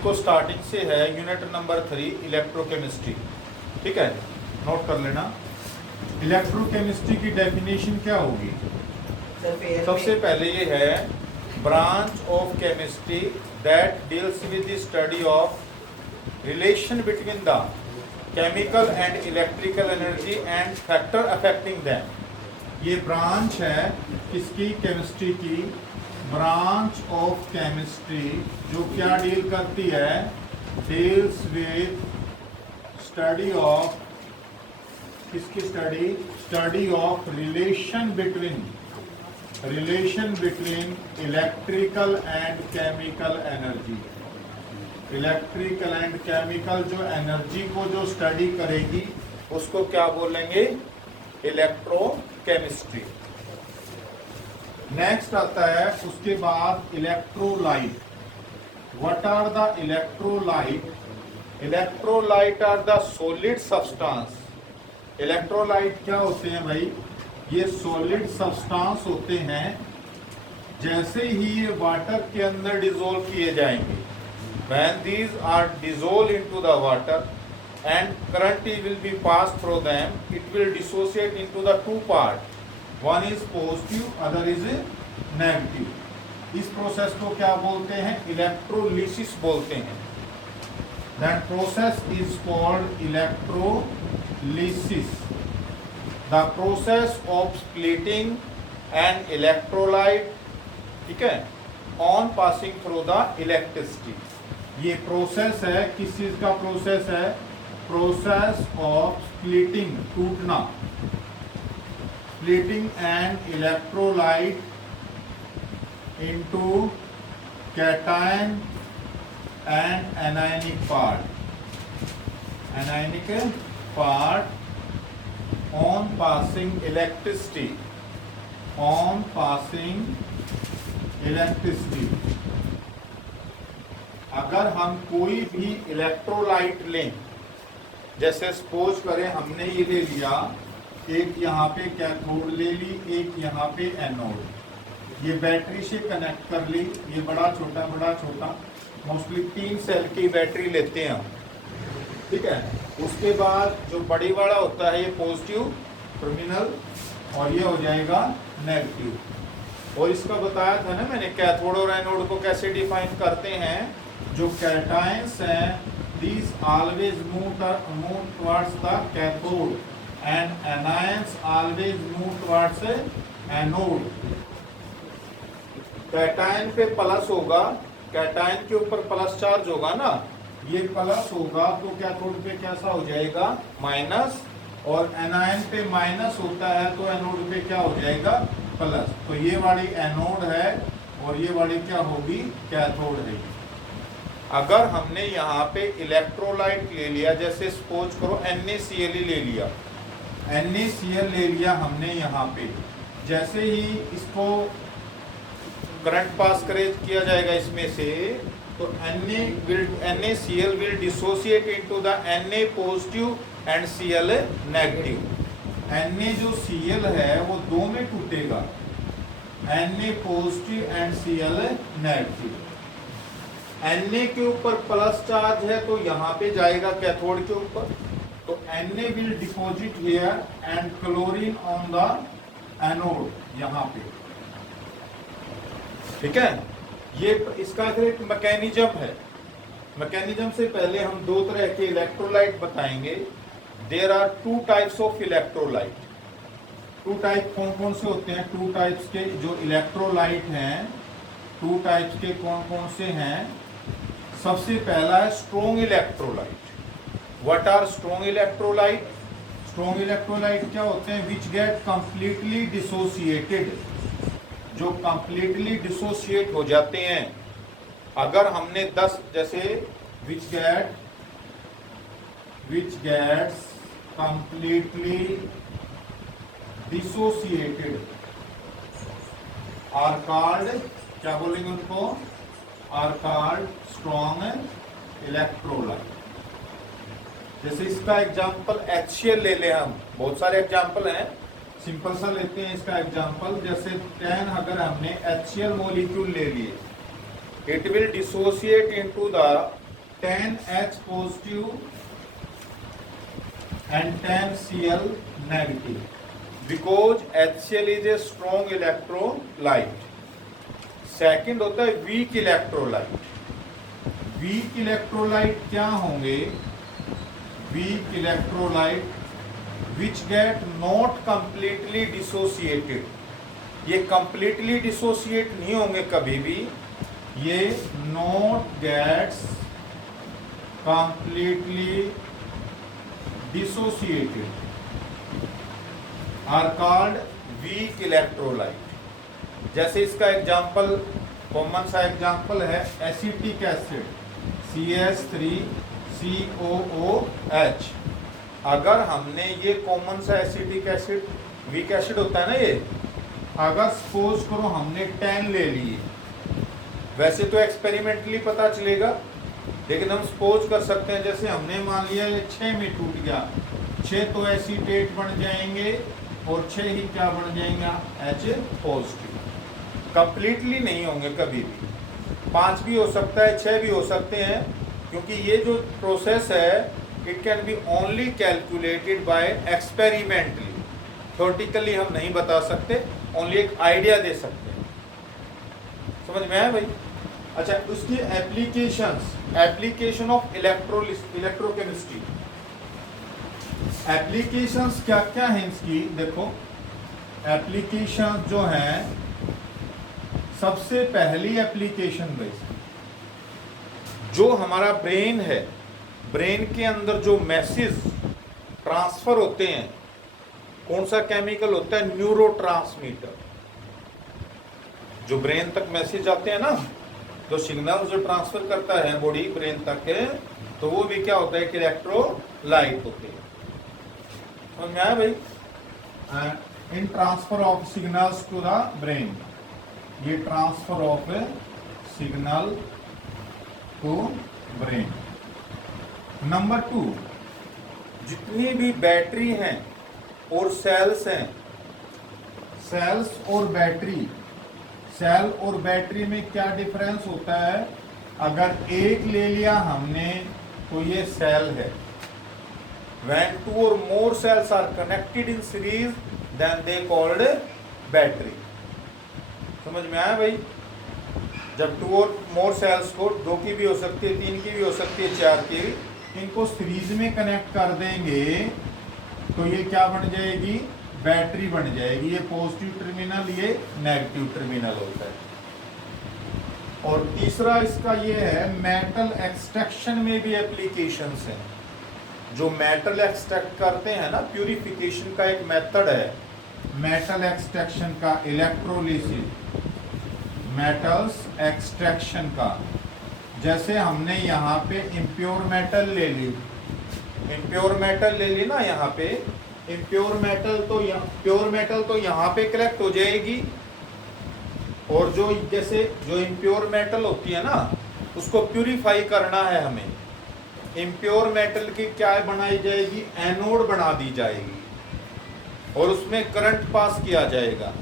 बिल्कुल स्टार्टिंग से है, यूनिट नंबर 3 इलेक्ट्रोकेमिस्ट्री। ठीक है, नोट कर लेना। इलेक्ट्रोकेमिस्ट्री की डेफिनेशन क्या होगी? सबसे पहले ये है branch of chemistry that deals with the study of relation between the chemical and electrical energy and factor affecting them. ये ब्रांच है किसकी? केमिस्ट्री की। ब्रांच ऑफ केमिस्ट्री जो क्या डील करती है? डील्स विद स्टडी ऑफ, किसकी study? Study of relation between electrical and chemical energy. Electrical and chemical जो एनर्जी को जो स्टडी करेगी उसको क्या बोलेंगे? इलेक्ट्रोकेमिस्ट्री। नेक्स्ट आता है उसके बाद electrolyte. What are the electrolyte? Electrolyte are the solid substance. Electrolyte क्या होते हैं भाई? ये सॉलिड सब्सटेंस होते हैं, जैसे ही ये वाटर के अंदर डिसॉल्व किए जाएंगे, when these are dissolved into the water and current will be passed through them, it will dissociate into the two parts, one is positive, other is negative। इस process को क्या बोलते हैं? इलेक्ट्रोलिसिस बोलते हैं। That process is called electrolysis। The process of splitting an electrolyte, ठीक है, on passing through the electricity। ये प्रोसेस है, किस चीज का प्रोसेस है? प्रोसेस ऑफ स्प्लिटिंग, टूटना। Splitting an electrolyte into cation and anionic part. Anionic part on passing electricity, on passing electricity. अगर हम कोई भी इलेक्ट्रोलाइट लें, जैसे सपोज करें हमने ये ले लिया, एक यहाँ पे कैथोड ले ली, एक यहाँ पे एनोड, ये बैटरी से कनेक्ट कर ली। ये बड़ा छोटा मोस्टली 3 सेल की बैटरी लेते हैं हम, ठीक है। उसके बाद जो बड़ी वाला होता है ये पॉजिटिव टर्मिनल और ये हो जाएगा नेगेटिव। और इसका बताया था ना मैंने, कैथोड और एनोड को कैसे डिफाइन करते हैं। जो कैटायंस हैं, these always move towards the cathode and anions always move towards anode। Cation पे प्लस होगा, कैटायन के ऊपर प्लस चार्ज होगा ना, ये प्लस होगा तो कैथोड पे कैसा हो जाएगा? माइनस। और एनायन पे माइनस होता है तो एनोड पे क्या हो जाएगा? प्लस। तो ये वाली एनोड है और ये वाली क्या होगी? कैथोड है। अगर हमने यहाँ पे इलेक्ट्रोलाइट ले लिया, जैसे सपोज करो NaCl ले लिया, NaCl ले लिया हमने यहाँ पे, जैसे ही इसको करंट पास किया जाएगा इसमें से, तो NaCl will dissociate into the Na positive and Cl negative। Na जो Cl है वो दो में टूटेगा, Na positive and Cl negative। Na के ऊपर प्लस चार्ज है तो यहाँ पे जाएगा कैथोड के ऊपर, तो Na will deposit here and chlorine on the anode, यहाँ पे, ठीक है। ये इसका एक मैकेनिज्म है। मैकेनिज्म से पहले हम 2 तरह के इलेक्ट्रोलाइट बताएंगे। There are 2 types of electrolyte. 2 type कौन कौन से होते हैं? 2 टाइप्स के जो इलेक्ट्रोलाइट हैं, 2 टाइप्स के कौन कौन से हैं? सबसे पहला है strong electrolyte. What are strong electrolyte? Strong electrolyte क्या होते हैं? विच गेट कंप्लीटली डिसोसिएटेड, जो कंप्लीटली डिसोसिएट हो जाते हैं। अगर हमने 10 जैसे which gets completely dissociated are called, क्या बोलेंगे उनको? Are called strong electrolyte. जैसे इसका एग्जांपल HCl ले लें हम, बहुत सारे एग्जांपल हैं, सिंपल सा लेते हैं इसका एग्जांपल। जैसे 10 अगर हमने HCl मॉलिक्यूल ले लिए, it will dissociate into the 10H positive and 10Cl negative because HCl is a strong electrolyte. Second होता है वीक इलेक्ट्रोलाइट. वीक इलेक्ट्रोलाइट क्या होंगे? Weak electrolyte which get not completely dissociated. ये कंप्लीटली डिसोसिएट नहीं होंगे कभी भी. ये not gets completely dissociated are called weak electrolyte. जैसे इसका एग्जाम्पल, कॉमन सा एग्जाम्पल है एसिटिक एसिड CH3COOH. अगर हमने ये कॉमन सा एसिटिक एसिड, वीक एसिड होता है ना ये, अगर सपोज करो हमने 10 ले लिए, वैसे तो एक्सपेरिमेंटली पता चलेगा, लेकिन हम सपोज कर सकते हैं जैसे हमने मान लिया ये 6 में टूट गया, 6 तो एसीटेट बन जाएंगे और 6 ही क्या बन जाएंगे? H positive. कंप्लीटली नहीं होंगे कभी भी. 5 भी हो सकता है, 6 भी हो सकते हैं, क्योंकि ये जो प्रोसेस है it can be only calculated by experimentally. Theoretically हम नहीं बता सकते, ओनली एक आइडिया दे सकते हैं. समझ में आया भाई? अच्छा, उसकी applications, application of electrochemistry. Applications क्या क्या हैं इसकी? देखो एप्लीकेशन जो है, सबसे पहली एप्लीकेशन भाई, जो हमारा ब्रेन है, ब्रेन के अंदर जो मैसेज ट्रांसफर होते हैं, कौन सा केमिकल होता है? न्यूरोट्रांसमीटर. जो ब्रेन तक मैसेज आते हैं ना, जो सिग्नल जो ट्रांसफर करता है बॉडी ब्रेन तक है, तो वो भी क्या होता है? कि इलेक्ट्रोलाइट होते हैं. समझ में आया भाई? In transfer of signals to the brain, ये transfer of signal to brain. Number 2, जितनी भी बैटरी हैं और सेल्स हैं, सेल्स और बैटरी, सेल और बैटरी में क्या डिफरेंस होता है? अगर एक ले लिया हमने तो ये सेल है. When 2 or more cells are connected in series, then they called battery. समझ में आया भाई? जब 2 और मोर सेल्स को, 2 की भी हो सकती है, 3 की भी हो सकती है, 4 की, इनको सीरीज में कनेक्ट कर देंगे तो ये क्या बन जाएगी? बैटरी बन जाएगी. ये पॉजिटिव टर्मिनल, ये नेगेटिव टर्मिनल होता है. और तीसरा इसका ये है, मेटल एक्सट्रैक्शन में भी एप्लीकेशंस हैं. जो मेटल एक्सट्रैक्ट करते हैं ना, प्यूरिफिकेशन का एक मेथड है मेटल एक्सट्रैक्शन का, इलेक्ट्रोलिसिस, मेटल्स एक्सट्रैक्शन का. जैसे हमने यहाँ पे इम्प्योर मेटल ले ली, इम्प्योर मेटल ले ली ना, यहाँ पे इम्प्योर मेटल, तो प्योर मेटल तो यहाँ पे कलेक्ट हो जाएगी, और जो जैसे जो इम्प्योर मेटल होती है ना, उसको प्यूरिफाई करना है हमें. इम्प्योर मेटल की क्या बनाई जाएगी? एनोड बना दी जाएगी, और उसमें करंट पास किया जाएगा.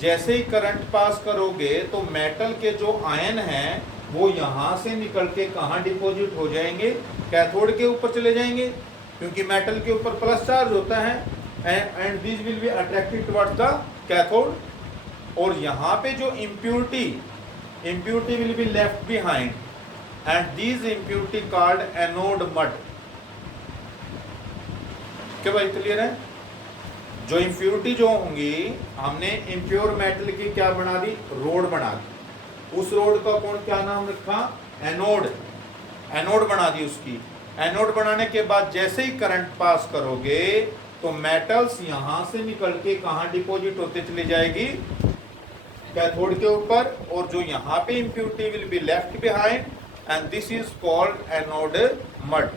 जैसे ही करंट पास करोगे तो मेटल के जो आयन हैं वो यहाँ से निकल के कहाँ डिपॉजिट हो जाएंगे? कैथोड के ऊपर चले जाएंगे, क्योंकि मेटल के ऊपर प्लस चार्ज होता है, and this will be attracted towards the cathode. और यहाँ पे जो impurity will be left behind, and these impurity called anode mud. क्या भाई क्लियर है? जो इम्प्यूरिटी जो होंगी, हमने इम्प्योर मेटल की क्या बना दी? रोड बना दी. उस रोड का कौन क्या नाम रखा? एनोड. एनोड बना दी उसकी. एनोड बनाने के बाद जैसे ही करंट पास करोगे तो मेटल्स यहां से निकल के कहां डिपॉजिट होते चली जाएगी? कैथोड के ऊपर. और जो यहाँ पे impurity will be left behind, and this is called anode mud.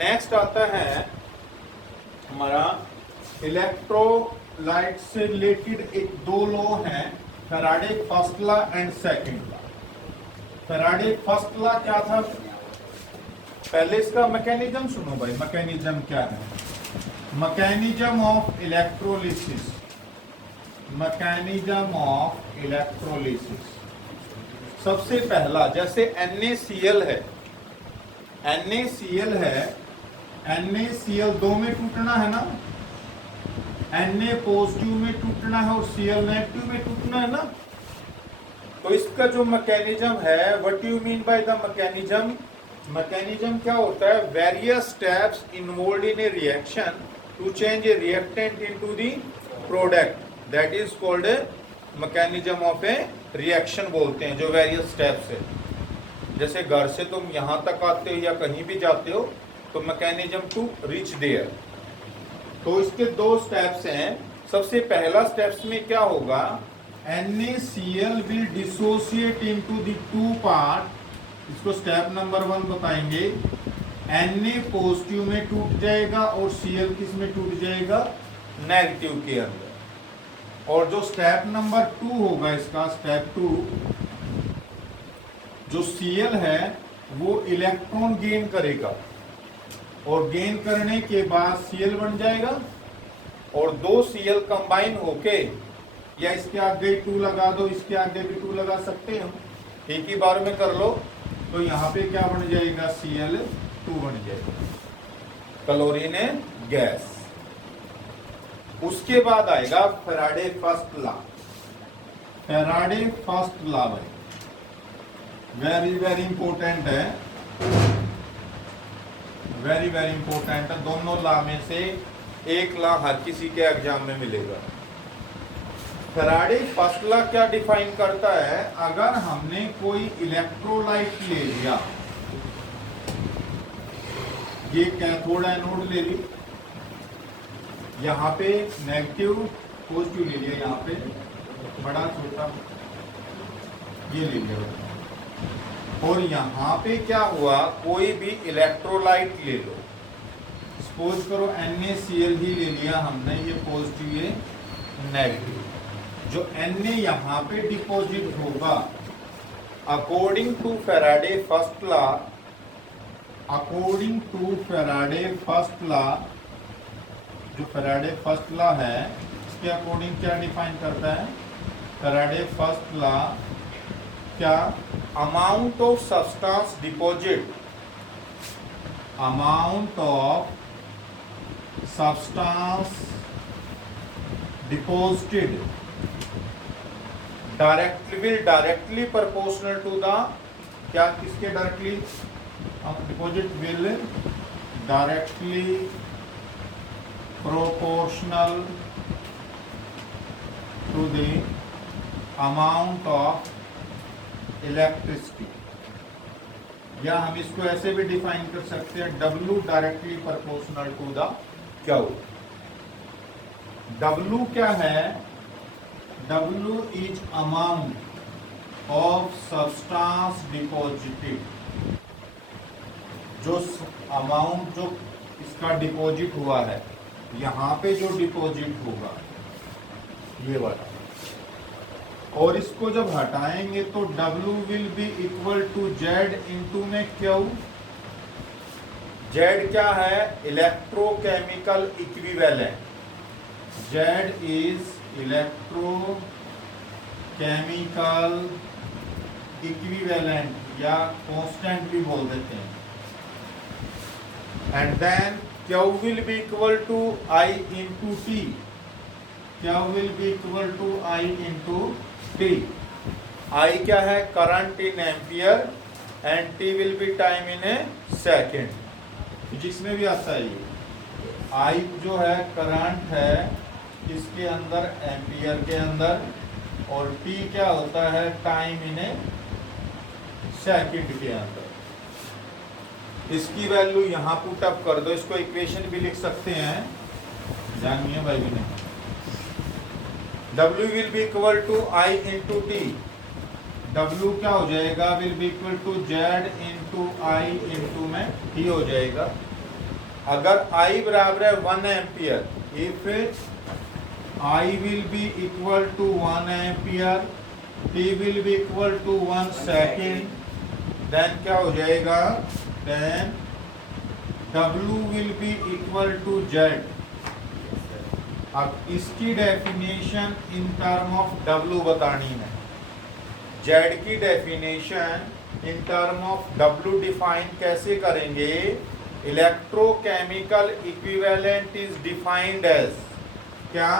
Next आता है हमारा इलेक्ट्रोलाइट से रिलेटेड एक 2 लॉ हैं, Faraday first law and second law. Faraday first law क्या था? पहले इसका मैकेनिज्म सुनो भाई. मैकेनिज्म क्या है? Mechanism of electrolysis. Mechanism of electrolysis. सबसे पहला, जैसे NaCl है, NaCl है, NaCl दो में टूटना है ना, Na पॉजिटिव में टूटना है और Cl नेगेटिव में टूटना है ना। तो इसका जो मैकेनिज्म है, what you mean by the mechanism, mechanism क्या होता है, various steps involve in a reaction to change a reactant into the product, that is called a mechanism of a reaction बोलते हैं, जो वेरियस स्टेप्स है। जैसे घर से तुम यहाँ तक आते हो या कहीं भी जाते हो तो मैकेनिज्म टू रीच देयर। तो इसके दो स्टेप्स हैं। सबसे पहला स्टेप्स में क्या होगा, NaCl will dissociate into the two part, इसको स्टेप नंबर 1 बताएंगे। Na पॉजिटिव में टूट जाएगा और Cl किस में टूट जाएगा, नेगेटिव के अंदर। और जो स्टेप नंबर 2 होगा इसका, स्टेप 2, जो Cl है वो इलेक्ट्रॉन गेन करेगा और गेन करने के बाद Cl बन जाएगा और दो Cl कंबाइन होके, या इसके आगे 2 लगा दो, इसके आगे भी 2 लगा सकते हैं, एक ही बार में कर लो। तो यहाँ पे क्या बन जाएगा, Cl2 बन जाएगा, क्लोरीन गैस। उसके बाद आएगा Faraday first law. Faraday first law भाई वेरी वेरी इंपॉर्टेंट है, वेरी वेरी इंपॉर्टेंट है। दोनों लॉ में से एक लॉ हर किसी के एग्जाम में मिलेगा। फैराडे फर्स्ट लॉ क्या डिफाइन करता है, अगर हमने कोई इलेक्ट्रोलाइट ले लिया, ये कैथोड एनोड ले ली, यहाँ पे नेगेटिव पॉजिटिव ले लिया, यहाँ पे बड़ा छोटा ये ले लिया, और यहाँ पे क्या हुआ, कोई भी इलेक्ट्रोलाइट ले लो, सपोज करो NaCl ही ले लिया हमने, ये पॉजिटिव ये नेगेटिव। जो Na यहाँ पे डिपॉजिट होगा, according to Faraday first law, according to Faraday first law, जो फैराडे फर्स्ट लॉ है इसके अकॉर्डिंग क्या डिफाइन करता है, फैराडे फर्स्ट लॉ क्या, amount of substance deposit, amount of substance deposited directly will directly proportional to the, क्या किसके directly, deposit will directly proportional to the amount of electricity, या हम इसको ऐसे भी डिफाइन कर सकते हैं, W directly proportional to the Q। W क्या है, W is amount of substance deposited, जो अमाउंट जो इसका डिपॉजिट हुआ है, यहाँ पे जो डिपॉजिट होगा ये वाला, और इसको जब हटाएंगे तो W will be equal to Z into में Q। Z क्या है, electrochemical equivalent, Z is electrochemical equivalent या कांस्टेंट भी बोल देते हैं। And then Q will be equal to I into T, Q will be equal to I into T। I क्या है, current in ampere, and T will be time in a second, जिसमें भी आता है ये। I जो है current है इसके अंदर, एम्पियर के अंदर, और T क्या होता है, टाइम इन ए सेकेंड के अंदर। इसकी वैल्यू यहाँ पुट अप कर दो, इसको इक्वेशन भी लिख सकते हैं, जानिए भाई भी नहीं। W will be equal to I into T, W क्या हो जाएगा, will be equal to Z into I into में T हो जाएगा। अगर I बराबर है 1 ampere, if I will be equal to 1 ampere, T will be equal to 1 second, then क्या हो जाएगा, then W will be equal to Z। अब इसकी definition in term of W बतानी है। Z की definition in term of W define कैसे करेंगे? Electrochemical equivalent is defined as क्या?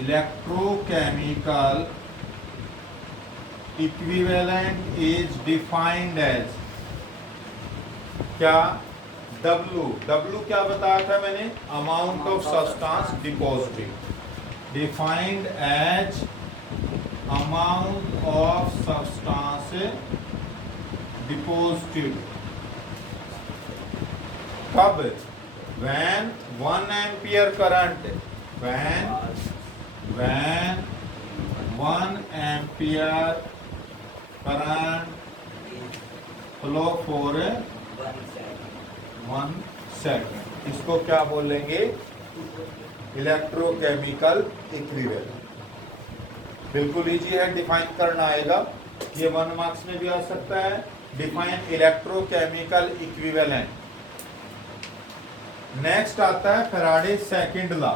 Electrochemical equivalent is defined as क्या? W क्या बताया था मैंने? Amount of substance deposited, defined as amount of substance deposited. कब? when 1 ampere current, when 1 ampere current flow for 1 second, इसको क्या बोलेंगे? Electrochemical equivalent. बिल्कुल इजी है, डिफाइन करना आएगा, ये 1 मार्क्स में भी आ सकता है। Define electrochemical equivalent. नेक्स्ट आता है Faraday second law.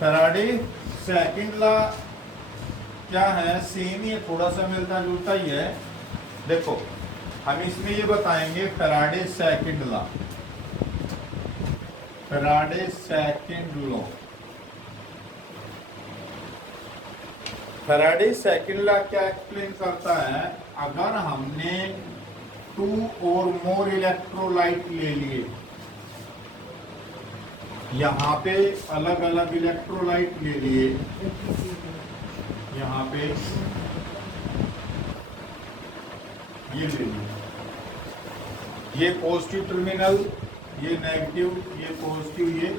Faraday second law क्या है? सेम ही है, थोड़ा सा मिलता जुलता ही है। देखो हम इसमें ये बताएंगे Faraday second law. Faraday second law, Faraday second law क्या एक्सप्लेन करता है? अगर हमने 2 और मोर इलेक्ट्रोलाइट ले लिए, यहाँ पे अलग अलग इलेक्ट्रोलाइट ले लिए, यहाँ पे ये ले लिए, ये पॉजिटिव टर्मिनल, ये नेगेटिव, ये पॉजिटिव, ये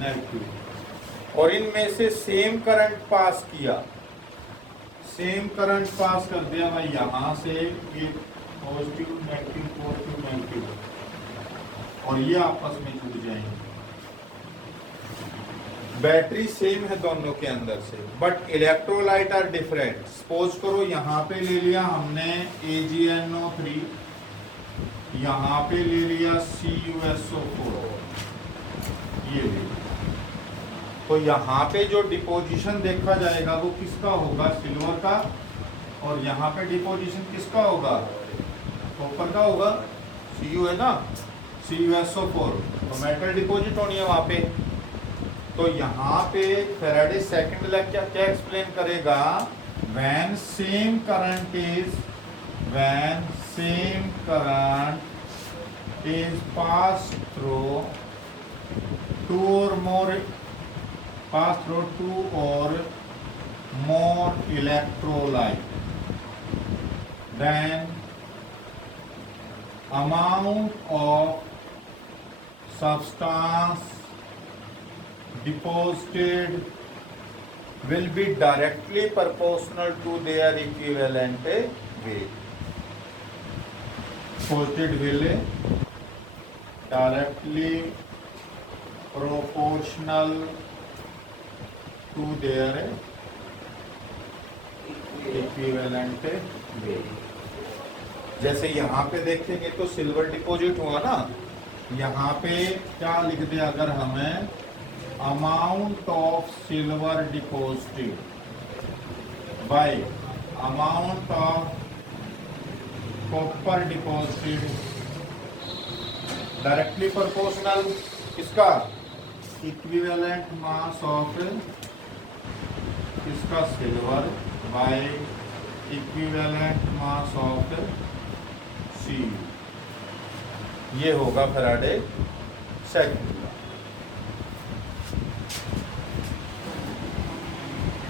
नेगेटिव, और इनमें से सेम करंट पास किया, सेम करंट पास कर दिया भाई, यहाँ से ये पॉजिटिव नेगेटिव पॉजिटिव नेगेटिव, और ये आपस में जुड़ जाएंगे। बैटरी सेम है दोनों के अंदर से, but electrolyte are different. Suppose करो यहाँ पे ले लिया हमने AgNO3, यहाँ पे ले लिया CuSO4, ये ले लिया, तो यहाँ पे जो डिपोजिशन देखा जाएगा वो किसका होगा? सिल्वर का। और यहाँ पे डिपोजिशन किसका होगा? कॉपर का होगा। Cu है ना, CuSO4, तो मेटल डिपोजिट होनी है वहाँ पे। तो यहाँ पे फैराडे सेकंड लॉ क्या क्या एक्सप्लेन करेगा? when same current is passed through 2 or more electrolyte, then amount of substance deposited will be directly proportional to their equivalent weight. Deposited will directly proportional to their equivalent weight. जैसे यहाँ पे देखेंगे तो silver deposit हुआ ना, यहाँ पे क्या लिख दे अगर हमें? Amount of silver deposited bye amount of copper deposited, directly proportional किसका? इक्विवेलेंट मास ऑफ किसका? Silver by equivalent mass of Cu। ये होगा फैराडे सेकंड।